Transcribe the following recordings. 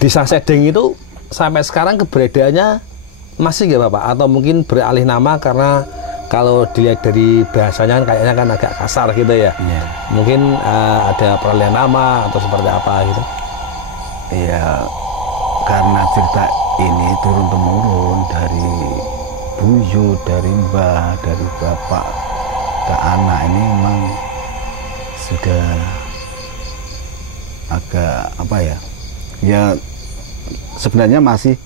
Desa Sedeng itu sampai sekarang keberadaannya masih nggak Bapak? Atau mungkin beralih nama karena kalau dilihat dari bahasanya kayaknya kan agak kasar gitu ya? Iya. Mungkin ada peralihan nama atau seperti apa gitu? Iya, karena cerita ini turun-temurun dari buyut, dari mbah, dari bapak ke anak, ini memang sudah agak apa ya? Ya sebenarnya masih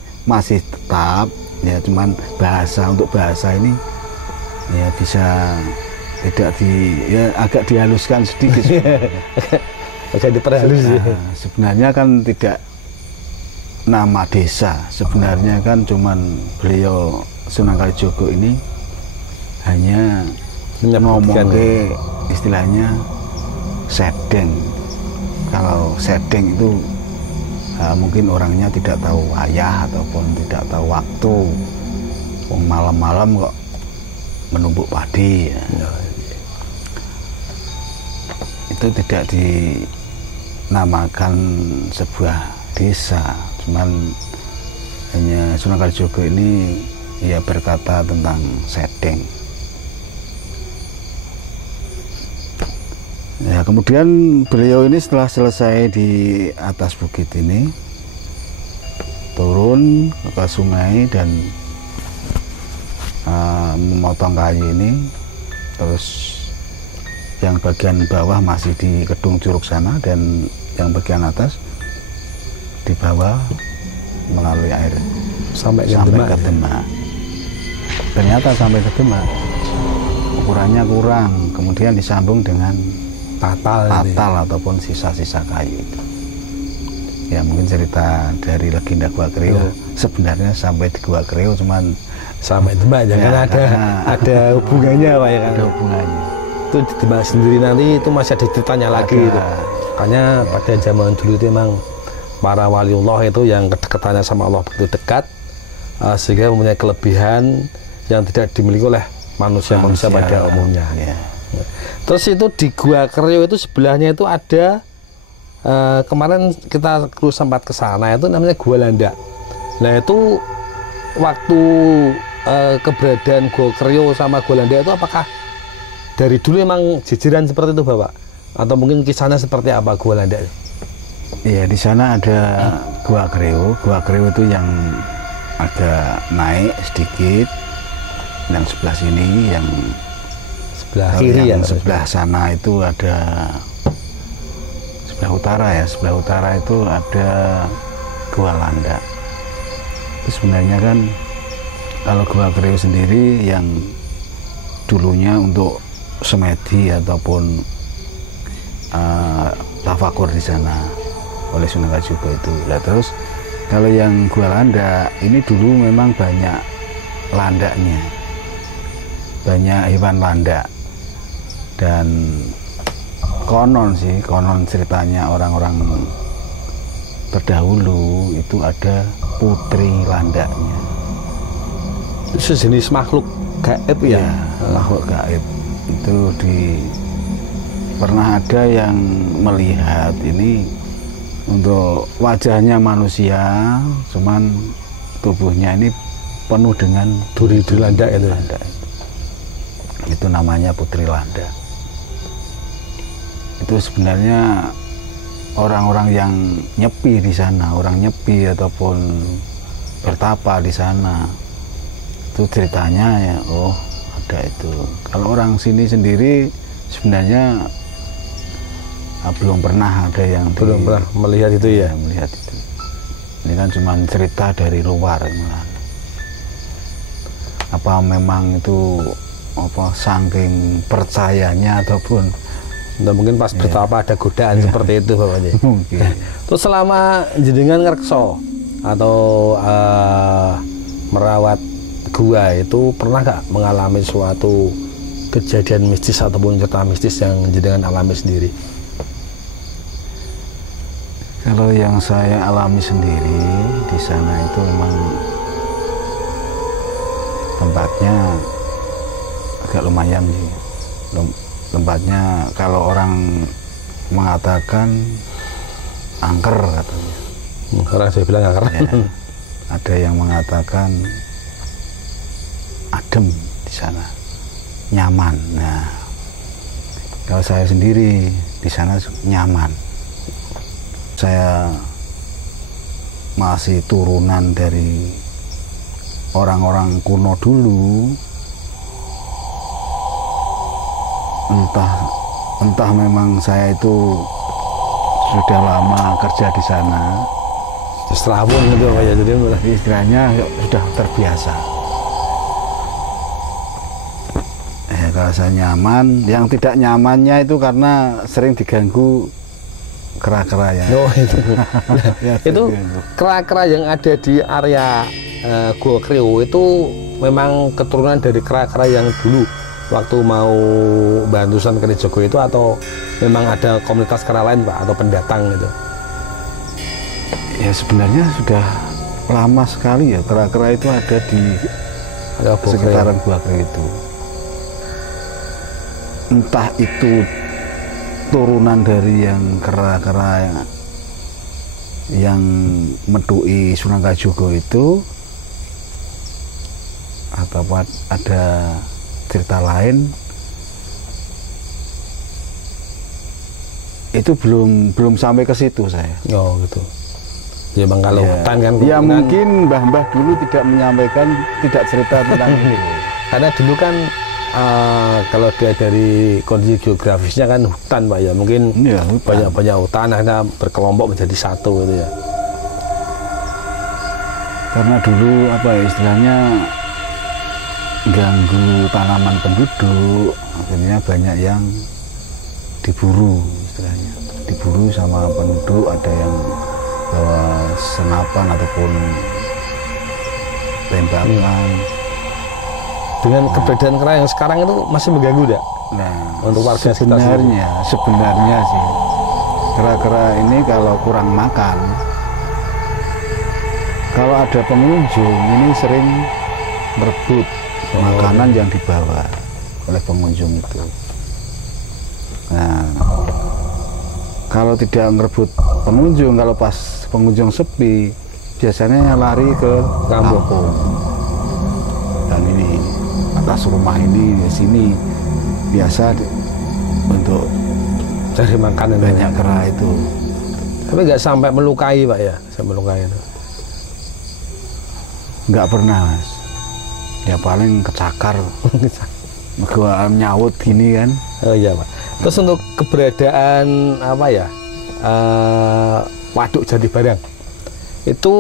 tetap ya, cuman untuk bahasa ini ya bisa tidak ya agak dihaluskan sedikit. Agak diperhalus ya. Sebenarnya kan tidak nama desa, sebenarnya kan cuman beliau Sunan Kalijogo ini hanya ngomong ke istilahnya Sedeng. Kalau Sedeng itu mungkin orangnya tidak tahu ayah ataupun tidak tahu waktu. Malam-malam kok menumbuk padi ya. Itu tidak dinamakan sebuah desa, cuman hanya Sunan Kalijogo ini ya berkata tentang Sedeng. Ya, kemudian beliau ini setelah selesai di atas bukit ini turun ke sungai dan memotong kayu ini, terus yang bagian bawah masih di Kedung Curug sana dan yang bagian atas dibawa melalui air sampai ke Demak. Ternyata sampai ke Demak ukurannya kurang, kemudian disambung dengan tatal ataupun sisa-sisa kayu itu. Ya mungkin cerita dari legenda Gua Kreo sebenarnya sampai di Gua Kreo, cuman sampai Demak ya, kan ada hubungannya Pak ya kan? Ada hubungannya. Itu di Demak sendiri nanti itu masih ada ceritanya lagi itu. Makanya pada zaman dulu itu memang para waliullah itu yang kedekatannya sama Allah begitu dekat, sehingga mempunyai kelebihan yang tidak dimiliki oleh manusia pada umumnya. Ya. Terus itu di Gua Kreo itu sebelahnya itu ada kemarin kita sempat ke sana, itu namanya Gua Landak. Nah itu waktu keberadaan Gua Kreo sama Gua Landak itu apakah dari dulu emang jejeran seperti itu Bapak? Atau mungkin kisahnya seperti apa Gua Landak? Iya, di sana ada Gua Kreo. Gua Kreo itu yang agak naik sedikit, yang sebelah sini, yang sebelah kiri ya. Sebelah sana itu ada sebelah utara ya. Sebelah utara itu ada Gua Landak. Itu sebenarnya kan kalau Gua Kreo sendiri yang dulunya untuk semedi ataupun tafakur di sana oleh Sunan Kalijogo itu. Nah, terus kalau yang Gua Landak ini dulu memang banyak landaknya, banyak hewan landak, dan konon ceritanya orang-orang terdahulu itu ada putri landaknya. Sejenis makhluk gaib ya? Makhluk gaib itu pernah ada yang melihat ini untuk wajahnya manusia, cuman tubuhnya ini penuh dengan duri-duri landak itu. Itu namanya putri landak. Itu sebenarnya orang-orang yang nyepi di sana, orang nyepi ataupun bertapa di sana. Itu ceritanya ya, ada itu. Kalau orang sini sendiri sebenarnya belum pernah ada yang pernah melihat itu ya. Melihat itu. Ini kan cuma cerita dari luar. Apa memang itu saking percayanya ataupun mungkin pas betapa ada godaan seperti itu Bapaknya. Mungkin. Terus selama jenengan ngerkso atau merawat gua itu pernah nggak mengalami suatu kejadian mistis ataupun cerita mistis yang jenengan alami sendiri? Kalau yang saya alami sendiri di sana itu memang tempatnya agak lumayan sih. Tempatnya kalau orang mengatakan angker katanya. Orang saya bilang nggak keren. Ya, ada yang mengatakan adem di sana, nyaman. Nah, kalau saya sendiri di sana nyaman. Saya masih turunan dari orang-orang kuno dulu. Entah memang saya itu sudah lama kerja di sana. Setelah gitu Pak ya, jadi istilahnya sudah terbiasa. Kalau saya nyaman, yang tidak nyamannya itu karena sering diganggu kera-kera ya. Oh itu. Ya, itu kera-kera yang ada di area Gua Kriwo itu memang keturunan dari kera-kera yang dulu waktu mau bantu Sunan Kalijogo itu, atau memang ada komunitas kera lain Pak, atau pendatang gitu? Ya sebenarnya sudah lama sekali ya kera-kera itu ada di sekitaran Gua Kriwo itu. Entah itu turunan dari yang kera-kera yang medui Sunan Kalijogo itu, atau ada cerita lain, itu belum sampai ke situ saya. Oh gitu. Ya bang, kalau ya, hutan kan ya mungkin mbah-mbah dulu tidak menyampaikan, tidak cerita tentang itu. Karena dulu kan kalau dia dari kondisi geografisnya kan hutan Pak ya, mungkin ya, banyak hutan, akhirnya berkelompok menjadi satu gitu ya. Karena dulu apa ya istilahnya, ganggu tanaman penduduk, akhirnya banyak yang diburu istilahnya, diburu sama penduduk. Ada yang bawa senapan ataupun tembakan. Dengan keberadaan kera yang sekarang itu masih mengganggu tidak? Nah, untuk warga sebenarnya sih kera-kera ini kalau kurang makan, kalau ada pengunjung ini sering merebut makanan yang dibawa oleh pengunjung itu. Nah, kalau tidak merebut pengunjung, kalau pas pengunjung sepi, biasanya lari ke kampung. Dan ini atas rumah ini di sini biasa untuk cari makanan banyak kera itu. Tapi nggak sampai melukai Pak ya, sampai melukai itu? Nggak pernah Mas. Ya paling kecakar. Gua nyawut gini kan. Oh iya Pak. Terus untuk keberadaan apa ya, waduk Jati Barang itu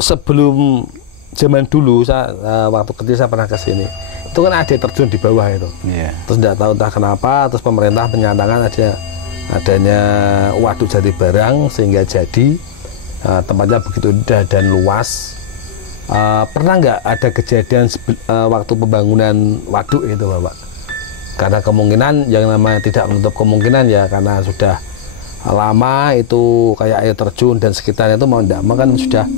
sebelum zaman dulu saya waktu kecil saya pernah ke sini, itu kan ada terjun di bawah itu. Yeah. Terus tidak tahu entah kenapa, terus pemerintah menyatakan adanya waduk Jati Barang sehingga jadi tempatnya begitu indah dan luas. Pernah nggak ada kejadian waktu pembangunan waduk itu Bapak? Karena kemungkinan yang namanya tidak menutup kemungkinan ya, karena sudah lama itu kayak air terjun dan sekitarnya itu mau tidak mau kan sudah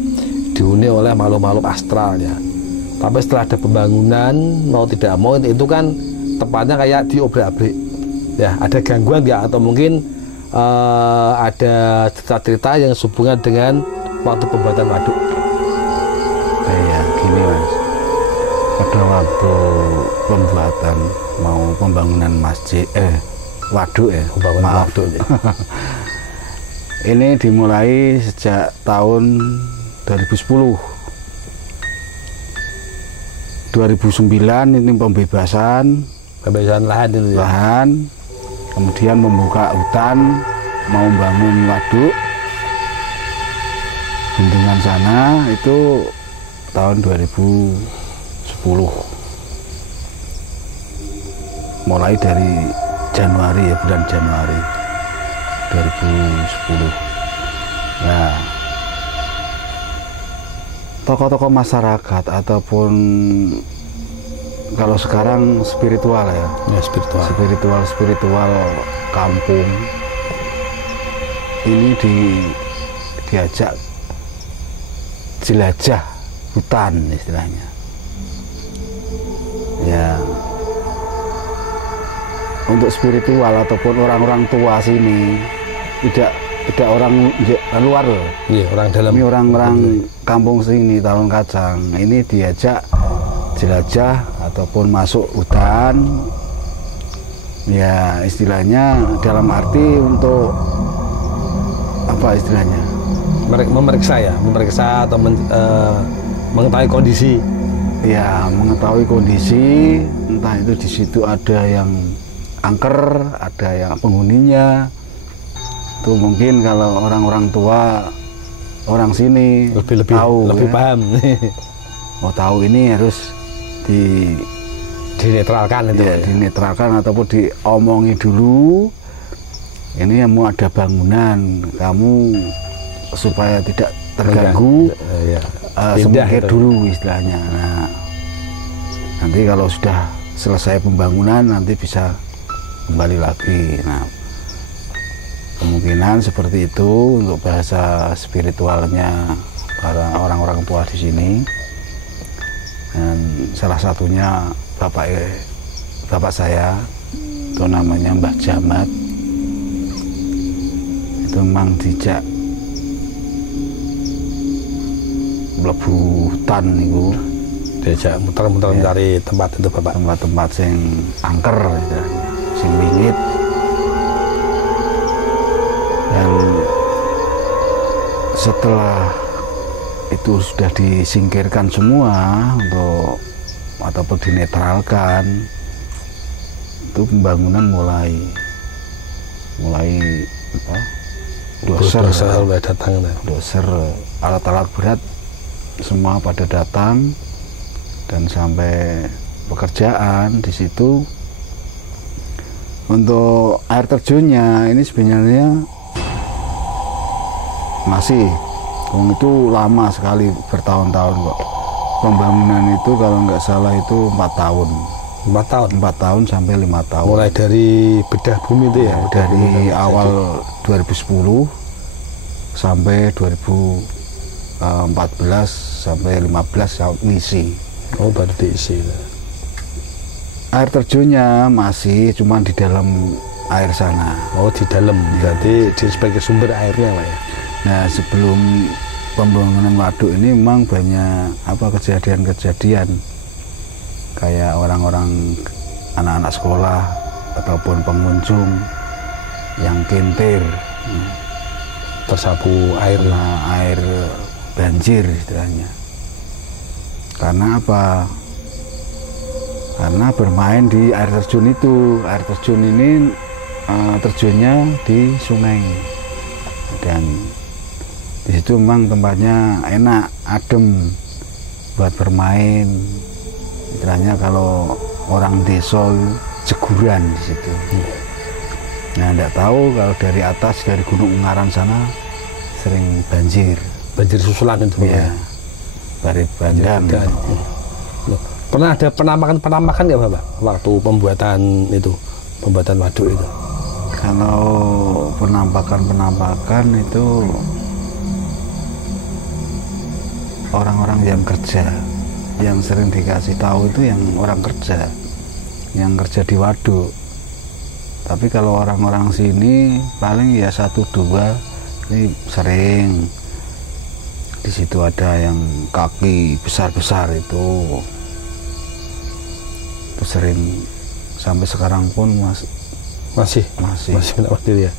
dihuni oleh makhluk-makhluk astral ya. Tapi setelah ada pembangunan mau tidak mau itu kan tempatnya kayak diobrak-abrik ya. Ada gangguan nggak, atau mungkin ada cerita-cerita yang sehubungan dengan waktu pembuatan waduk? Kayak gini Mas, pada waktu pembuatan mau pembangunan masjid waduk ya, pembangunan waduk ya. Ini dimulai sejak tahun 2010. 2009 ini pembebasan lahan itu ya. Lahan, kemudian membuka hutan, mau membangun waduk bendungan sana itu tahun 2010. Mulai dari Januari ya, bulan Januari 2010. Nah, tokoh-tokoh masyarakat ataupun kalau sekarang spiritual ya, spiritual kampung ini diajak jelajah hutan istilahnya ya. Untuk spiritual ataupun orang-orang tua sini tidak tidak orang luar loh. Iya, orang dalam. Ini orang-orang kampung sini Talon Kacang. Ini diajak jelajah ataupun masuk hutan. Ya istilahnya dalam arti untuk apa istilahnya? Memeriksa atau mengetahui kondisi. Ya, mengetahui kondisi, entah itu di situ ada yang angker, ada yang penghuninya. Itu mungkin kalau orang-orang tua orang sini lebih tahu, lebih ya. Paham. Mau tahu ini harus dinetralkan itu. Ya, dinetralkan ataupun diomongi dulu. Ini mau ada bangunan, kamu supaya tidak terganggu. Ya. Semingkir dulu istilahnya. Nah, nanti kalau sudah selesai pembangunan nanti bisa kembali lagi. Nah, kemungkinan seperti itu untuk bahasa spiritualnya para orang-orang tua di sini. Dan salah satunya bapak saya itu namanya Mbah Jamat. Itu memang dijak mlebu hutan niku, diajak muter-muter mencari tempat itu bapak. Tempat-tempat sing angker, sing wingit. Dan setelah itu sudah disingkirkan semua untuk ataupun dinetralkan, itu pembangunan mulai apa? Doser datang. Doser alat-alat berat semua pada datang dan sampai pekerjaan di situ. Untuk air terjunnya ini sebenarnya masih itu lama sekali, bertahun-tahun kok. Pembangunan itu kalau nggak salah itu 4 tahun. 4 tahun sampai 5 tahun. Mulai dari bedah bumi itu ya? Dari awal 2010 sampai 2014 sampai 15 ngisi. Oh, baru diisi. Air terjunnya masih cuma di dalam air sana. Oh, di dalam. Berarti sebagai sumber airnya lah ya. Nah, sebelum pembangunan waduk ini memang banyak kejadian-kejadian kayak orang-orang anak-anak sekolah ataupun pengunjung yang kentir tersapu air banjir istilahnya. Karena apa? Karena bermain di air terjun itu. Air terjun ini terjunnya di sungai dan di situ memang tempatnya enak, adem buat bermain. Istilahnya kalau orang desa jeguran di situ. Nah, tidak tahu kalau dari atas dari Gunung Ungaran sana sering banjir susulan itu ya. Barit bandang. Pernah ada penampakan nggak Bapak waktu pembuatan waduk itu? Kalau penampakan itu orang-orang yang kerja, yang sering dikasih tahu itu yang orang kerja, yang kerja di waduk. Tapi kalau orang-orang sini paling ya 1-2 ini sering. Di situ ada yang kaki besar-besar itu sering sampai sekarang pun masih ya.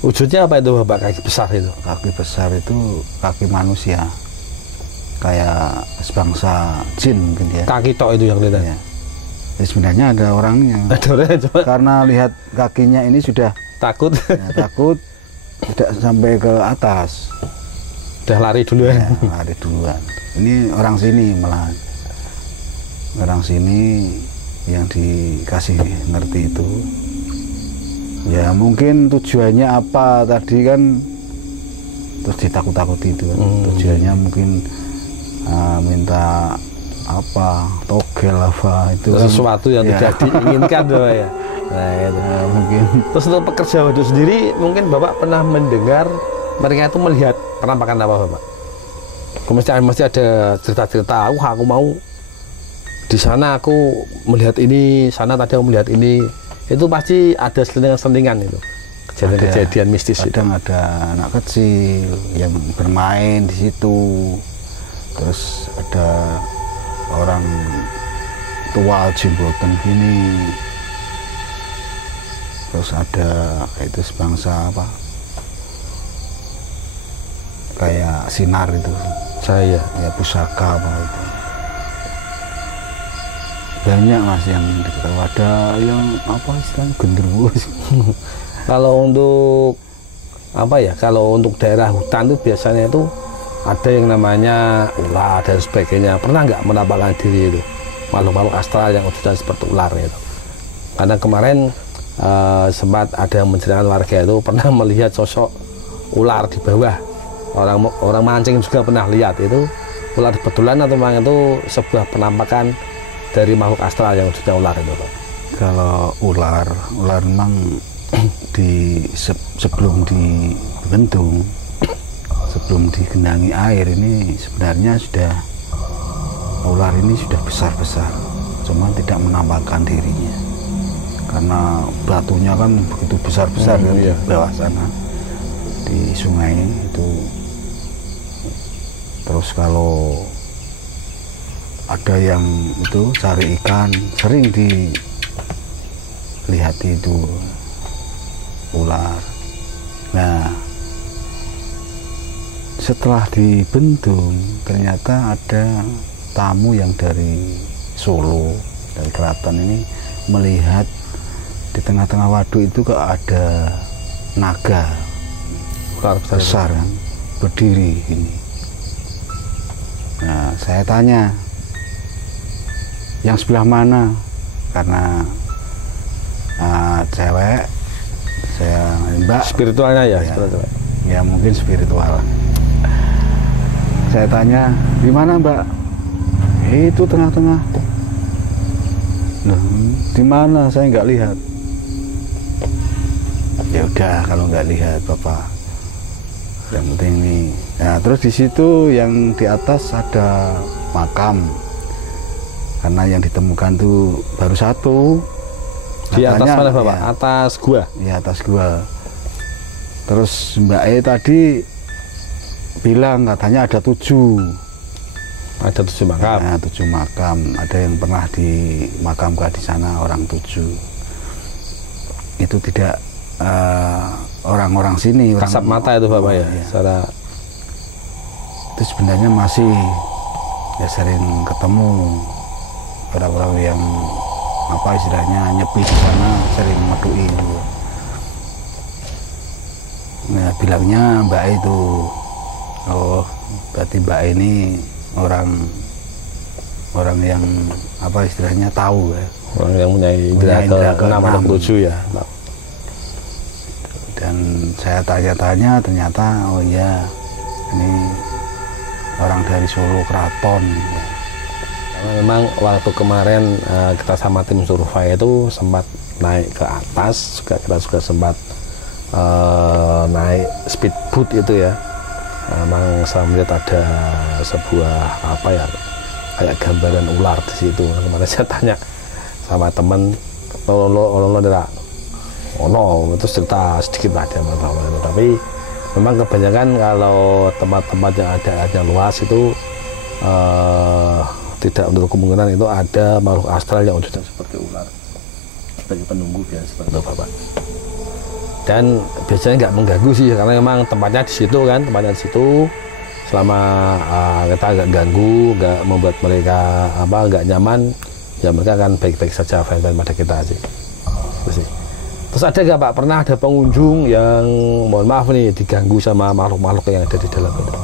Wujudnya apa itu Bapak, kaki besar itu? Kaki besar itu kaki manusia, kayak sebangsa jin mungkin ya. Kaki tok itu yang kelihatan. Ya. Sebenarnya ada orangnya. Karena lihat kakinya ini sudah takut. Ya, takut tidak sampai ke atas. Udah lari duluan. Ya, lari duluan. Ini orang sini malah. Orang sini yang dikasih ngerti itu. Ya mungkin tujuannya apa tadi kan, terus ditakut-takuti itu kan. Tujuannya mungkin minta apa, togel apa itu sesuatu yang ya. tidak diinginkan Bapak ya. Nah, itu. Mungkin. Terus untuk pekerja waduk sendiri mungkin Bapak pernah mendengar mereka itu melihat penampakan apa Bapak? Mesti ada cerita-cerita, aku mau di sana aku melihat ini, sana tadi aku melihat ini. Itu pasti ada selingan-selingan itu. kejadian-kejadian mistis itu. Kadang ada anak kecil yang bermain di situ, terus ada orang tua jembotan gini, terus ada itu sebangsa apa kayak sinar itu Saya ya pusaka apa itu banyak mas yang diketahui, ada yang apa istilahnya genderuwo. kalau untuk apa ya, kalau untuk daerah hutan itu biasanya itu ada yang namanya ular dan sebagainya. Pernah nggak menampakkan diri itu makhluk-makhluk astral yang wujudan seperti ular itu? Karena kemarin sempat ada yang menceritakan warga itu pernah melihat sosok ular di bawah. Orang mancing juga pernah lihat itu ular betulan atau memang itu sebuah penampakan dari makhluk astral yang wujudnya ular itu, Pak? Kalau ular memang sebelum dibentuk, sebelum digenangi air ini sebenarnya ular ini sudah besar-besar, cuma tidak menampakkan dirinya karena batunya kan begitu besar-besar kan iya. di bawah sana di sungai itu. Terus kalau ada yang itu cari ikan sering dilihat itu ular. Nah, setelah dibentuk ternyata ada tamu yang dari Solo, dari keraton ini melihat di tengah-tengah waduk itu kok ada naga Ular besar kan berdiri ini. Nah, saya tanya yang sebelah mana, karena cewek, saya mbak spiritualnya ya, ya, spiritual. ya mungkin spiritual. Saya tanya di mana mbak? Itu tengah-tengah. Nah, di mana? Saya nggak lihat. Ya udah kalau nggak lihat bapak, yang penting ini. Nah, terus di situ yang di atas ada makam, karena yang ditemukan tuh baru satu. Di atas mana bapak? Ya, Atas gua. di atas gua. Terus Mbak E tadi bilang katanya ada 7. Ada 7 makam. Nah, 7 makam. Ada yang pernah dimakamkan di sana orang 7. Itu tidak orang-orang sini. Kasat mata itu bapak ya. Ya. Secara Itu sebenarnya masih ya sering ketemu orang-orang yang apa istilahnya nyepi di sana, sering medui itu. Nah, bilangnya Mbak itu, oh berarti Mbak ini orang yang apa istilahnya tahu ya. orang yang punya indera ke-6 atau ke-7 ya. Dan saya tanya-tanya ternyata oh iya ini orang dari Solo Keraton. Karena memang waktu kemarin kita sama tim survei itu sempat naik ke atas, kita juga sempat naik speedboat itu ya. Memang saya melihat ada sebuah apa ya, kayak gambaran ular di situ. Kemarin saya tanya sama teman, lo itu cerita sedikit aja masalah itu. Tapi memang kebanyakan kalau tempat-tempat yang ada airnya luas itu tidak menutup kemungkinan itu ada makhluk astral yang wujudnya seperti ular sebagai penunggu biasa seperti itu bapak. Dan biasanya nggak mengganggu sih karena memang tempatnya di situ kan, tempatnya di situ. Selama kita nggak ganggu, nggak membuat mereka nggak nyaman, ya mereka akan baik-baik saja fine-fine pada kita sih. Terus ada nggak Pak, pernah ada pengunjung yang mohon maaf nih diganggu sama makhluk-makhluk yang ada di dalam itu?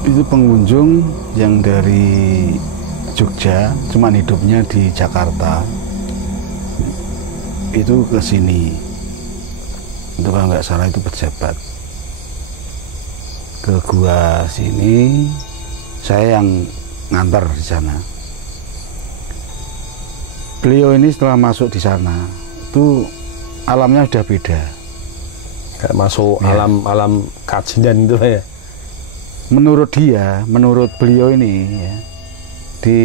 Itu pengunjung yang dari Jogja, cuman hidupnya di Jakarta. Itu ke sini. Itu kalau nggak salah itu pejabat. Ke gua sini, saya yang nganter di sana. Beliau ini setelah masuk di sana, itu alamnya sudah beda. Kayak masuk Ya. alam kajian itu ya. Menurut beliau ini ya, di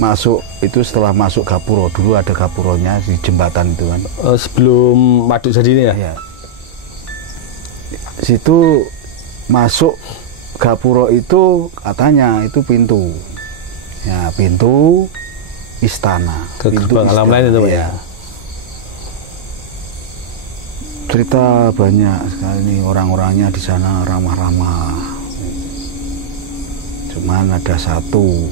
masuk itu setelah masuk gapuro, dulu ada gapuronya di jembatan itu kan. Sebelum Waduk Jadi ini ya? Ya. Situ masuk gapuro itu katanya itu pintu. Ya, pintu istana. Ke pintu gerbang alam lain itu Pak ya? Cerita banyak sekali nih, orang-orangnya di sana ramah-ramah. Cuman ada satu,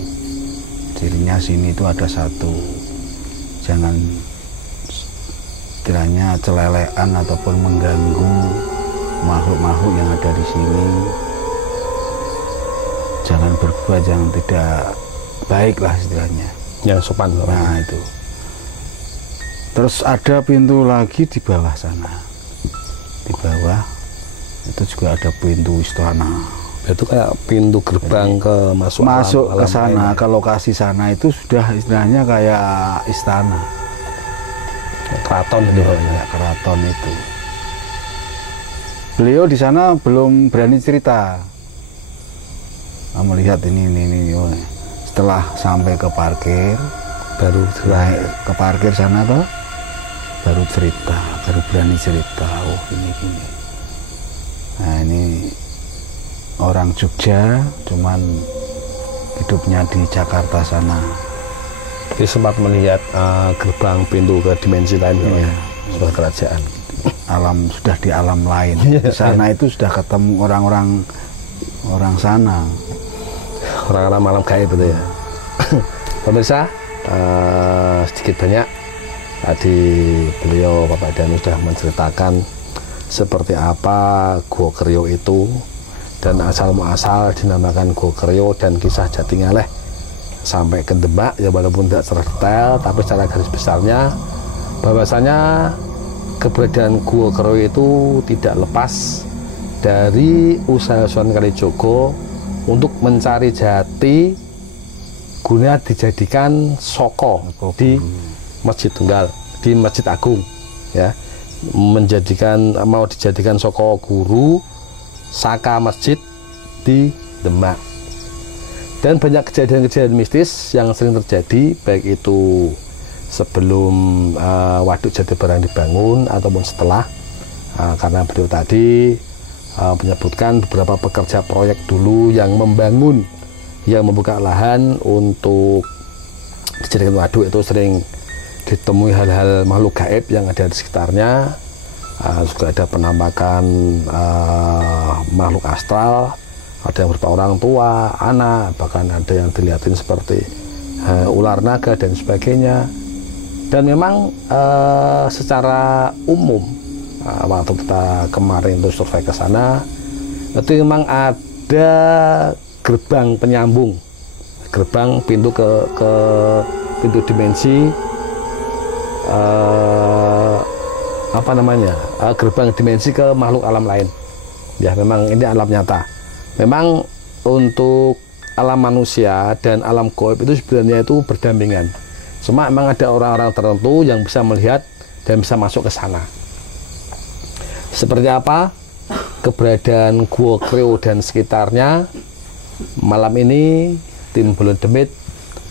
cirinya sini itu ada satu, jangan kiranya celelean ataupun mengganggu makhluk-makhluk yang ada di sini. Jangan berbuat yang tidak baik lah istilahnya. Yang sopan. Nah itu. Terus ada pintu lagi di bawah sana. Di bawah itu juga ada pintu istana. Itu kayak pintu gerbang. Jadi, ke masuk ke sana, ke lokasi sana itu sudah istilahnya kayak istana. Keraton itu ya, keraton itu. Beliau di sana belum berani cerita. Melihat ini. Setelah sampai ke parkir, baru naik ke parkir sana toh, baru cerita, baru berani cerita. Oh ini. Nah ini orang Jogja, cuman hidupnya di Jakarta sana. Jadi sempat melihat gerbang pintu ke dimensi lain, ya, sebuah kerajaan. Sudah di alam lain. Di sana itu sudah ketemu orang-orang sana. Orang-orang malam gaib itu ya. Pemirsa, sedikit banyak tadi beliau Bapak Danu sudah menceritakan seperti apa Gua Kerio itu, dan asal muasal dinamakan Gua Kerio dan kisah Jatingaleh sampai ke Demak ya, walaupun tidak secara detail tapi secara garis besarnya bahwasanya keberadaan Gua Kerio itu tidak lepas dari usaha Sunan Kalijogo untuk mencari jati guna dijadikan soko di Masjid Tunggal, di Masjid Agung ya, mau dijadikan soko guru saka masjid di Demak. Dan banyak kejadian-kejadian mistis yang sering terjadi, baik itu sebelum Waduk Jati Barang dibangun ataupun setelah, karena beliau tadi menyebutkan beberapa pekerja proyek dulu yang membangun, yang membuka lahan untuk dijadikan waduk itu sering ditemui hal-hal makhluk gaib yang ada di sekitarnya. Juga ada penampakan makhluk astral, ada yang berupa orang tua, anak, bahkan ada yang dilihatin seperti ular naga dan sebagainya. Dan memang secara umum waktu kita kemarin itu survei ke sana, itu memang ada gerbang penyambung, gerbang pintu ke pintu dimensi, gerbang dimensi ke makhluk alam lain. Ya memang ini alam nyata. Memang untuk alam manusia dan alam gaib itu sebenarnya itu berdampingan. Cuma memang ada orang-orang tertentu yang bisa melihat dan bisa masuk ke sana. Seperti apa keberadaan Gua Kerio dan sekitarnya, malam ini tim Bulan Demit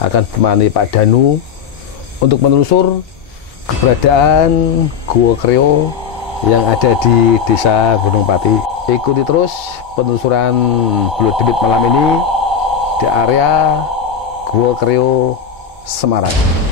akan menemani Pak Danu untuk menelusur keberadaan Gua Kerio yang ada di Desa Gunung Pati. Ikuti terus penelusuran Bulan Demit malam ini di area Gua Kerio Semarang.